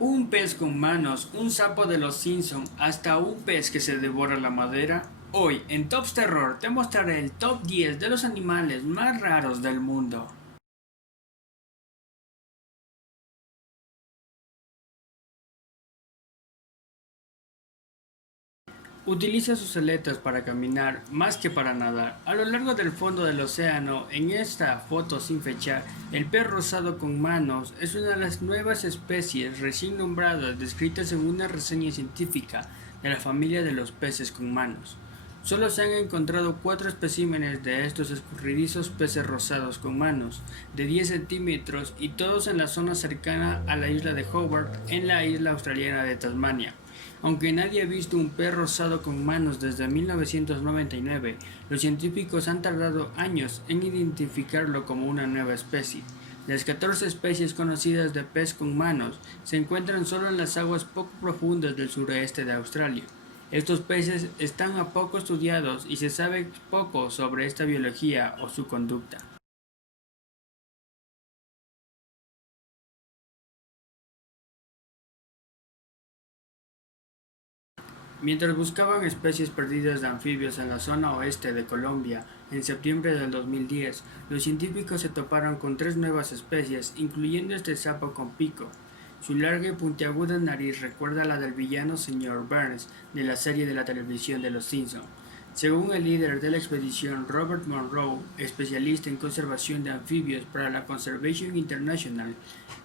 Un pez con manos, un sapo de los Simpson, hasta un pez que se devora la madera. Hoy, en Tops Terror, te mostraré el top 10 de los animales más raros del mundo. Utiliza sus aletas para caminar más que para nadar. A lo largo del fondo del océano, en esta foto sin fechar, el pez rosado con manos es una de las nuevas especies recién nombradas descritas en una reseña científica de la familia de los peces con manos. Solo se han encontrado 4 especímenes de estos escurridizos peces rosados con manos de 10 centímetros y todos en la zona cercana a la isla de Hobart en la isla australiana de Tasmania. Aunque nadie ha visto un pez rosado con manos desde 1999, los científicos han tardado años en identificarlo como una nueva especie. Las 14 especies conocidas de pez con manos se encuentran solo en las aguas poco profundas del sureste de Australia. Estos peces están a poco estudiados y se sabe poco sobre esta biología o su conducta. Mientras buscaban especies perdidas de anfibios en la zona oeste de Colombia, en septiembre del 2010, los científicos se toparon con 3 nuevas especies, incluyendo este sapo con pico. Su larga y puntiaguda nariz recuerda a la del villano Sr. Burns de la serie de la televisión de Los Simpson. Según el líder de la expedición Robert Monroe, especialista en conservación de anfibios para la Conservation International,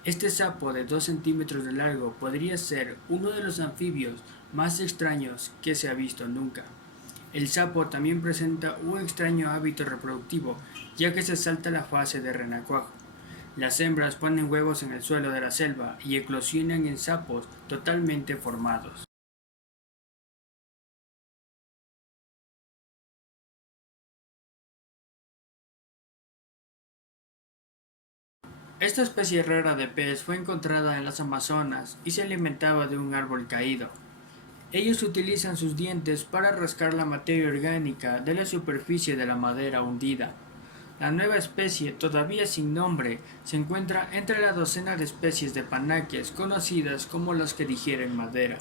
este sapo de 2 centímetros de largo podría ser uno de los anfibios más extraños que se ha visto nunca. El sapo también presenta un extraño hábito reproductivo, ya que se salta la fase de renacuajo. Las hembras ponen huevos en el suelo de la selva y eclosionan en sapos totalmente formados. Esta especie rara de pez fue encontrada en las Amazonas y se alimentaba de un árbol caído. Ellos utilizan sus dientes para rascar la materia orgánica de la superficie de la madera hundida. La nueva especie, todavía sin nombre, se encuentra entre la docena de especies de panaques conocidas como las que digieren madera.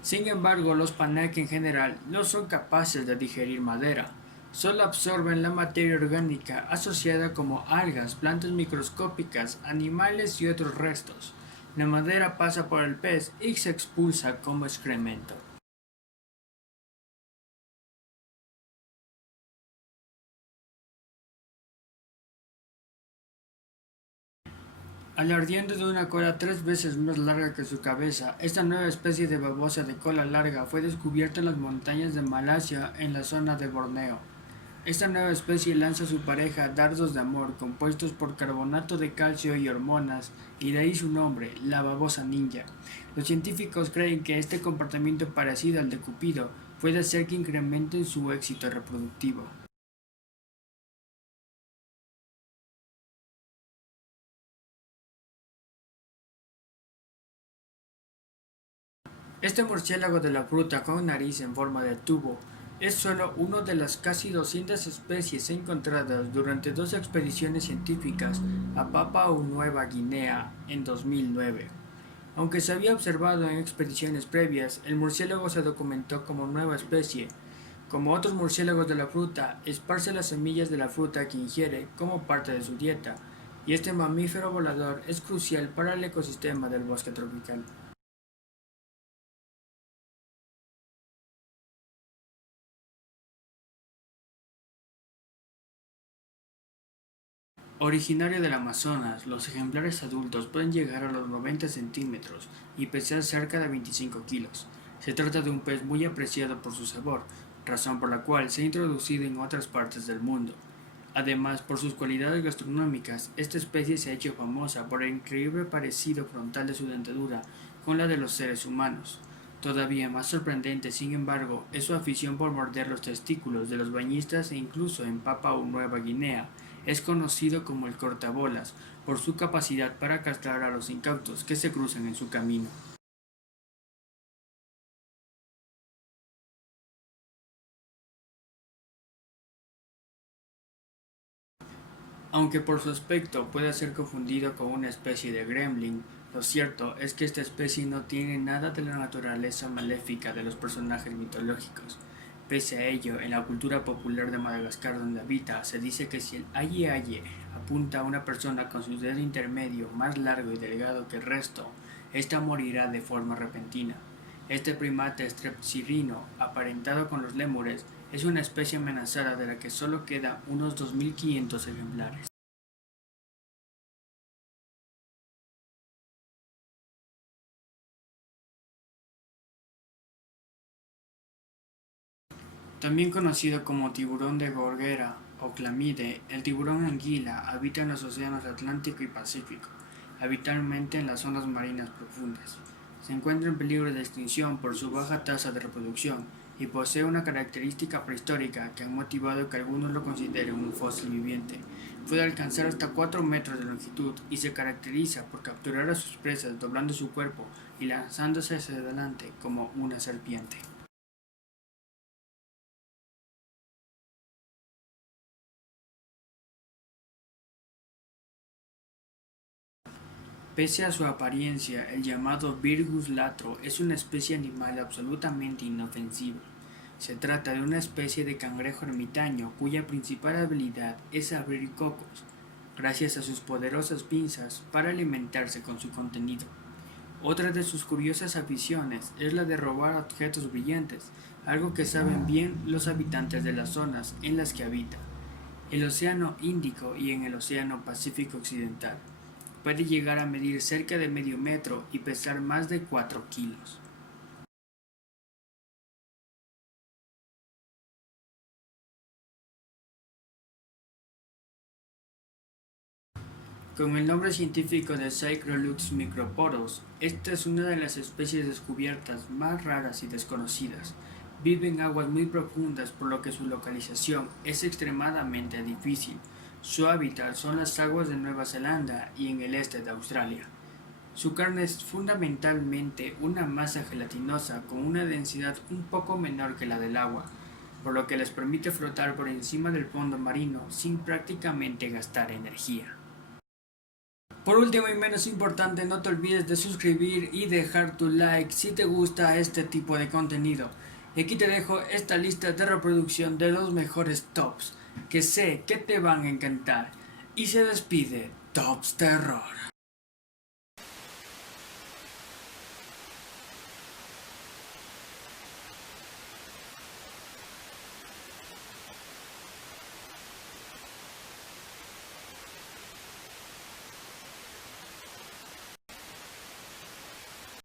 Sin embargo, los panaques en general no son capaces de digerir madera. Solo absorben la materia orgánica asociada como algas, plantas microscópicas, animales y otros restos. La madera pasa por el pez y se expulsa como excremento. Alardeando de una cola 3 veces más larga que su cabeza, esta nueva especie de babosa de cola larga fue descubierta en las montañas de Malasia en la zona de Borneo. Esta nueva especie lanza a su pareja dardos de amor compuestos por carbonato de calcio y hormonas, y de ahí su nombre, la babosa ninja. Los científicos creen que este comportamiento parecido al de Cupido puede hacer que incrementen su éxito reproductivo. Este murciélago de la fruta con nariz en forma de tubo es solo una de las casi 200 especies encontradas durante 2 expediciones científicas a Papua Nueva Guinea en 2009. Aunque se había observado en expediciones previas, el murciélago se documentó como nueva especie. Como otros murciélagos de la fruta, esparce las semillas de la fruta que ingiere como parte de su dieta, y este mamífero volador es crucial para el ecosistema del bosque tropical. Originario del Amazonas, los ejemplares adultos pueden llegar a los 90 centímetros y pesar cerca de 25 kilos. Se trata de un pez muy apreciado por su sabor, razón por la cual se ha introducido en otras partes del mundo. Además, por sus cualidades gastronómicas, esta especie se ha hecho famosa por el increíble parecido frontal de su dentadura con la de los seres humanos. Todavía más sorprendente, sin embargo, es su afición por morder los testículos de los bañistas e incluso en Papua Nueva Guinea. Es conocido como el cortabolas por su capacidad para castrar a los incautos que se cruzan en su camino. Aunque por su aspecto pueda ser confundido con una especie de gremlin, Lo cierto es que esta especie no tiene nada de la naturaleza maléfica de los personajes mitológicos. Pese a ello, en la cultura popular de Madagascar donde habita, se dice que si el aye-aye apunta a una persona con su dedo intermedio más largo y delgado que el resto, ésta morirá de forma repentina. Este primate strepsirrhino, aparentado con los lémures, es una especie amenazada de la que solo quedan unos 2500 ejemplares. También conocido como tiburón de gorguera o clamide, el tiburón anguila habita en los océanos Atlántico y Pacífico, habitualmente en las zonas marinas profundas. Se encuentra en peligro de extinción por su baja tasa de reproducción y posee una característica prehistórica que ha motivado que algunos lo consideren un fósil viviente. Puede alcanzar hasta 4 metros de longitud y se caracteriza por capturar a sus presas doblando su cuerpo y lanzándose hacia adelante como una serpiente. Pese a su apariencia, el llamado Virgus latro es una especie animal absolutamente inofensiva. Se trata de una especie de cangrejo ermitaño cuya principal habilidad es abrir cocos, gracias a sus poderosas pinzas para alimentarse con su contenido. Otra de sus curiosas aficiones es la de robar objetos brillantes, algo que saben bien los habitantes de las zonas en las que habita, el Océano Índico y en el Océano Pacífico Occidental. Puede llegar a medir cerca de medio metro y pesar más de 4 kilos. Con el nombre científico de Cycrolux microporos, esta es una de las especies descubiertas más raras y desconocidas. Vive en aguas muy profundas por lo que su localización es extremadamente difícil. Su hábitat son las aguas de Nueva Zelanda y en el este de Australia. Su carne es fundamentalmente una masa gelatinosa con una densidad un poco menor que la del agua, por lo que les permite flotar por encima del fondo marino sin prácticamente gastar energía. Por último y menos importante, no te olvides de suscribir y dejar tu like si te gusta este tipo de contenido. Y aquí te dejo esta lista de reproducción de los mejores tops que sé que te van a encantar. Y se despide Tops Terror.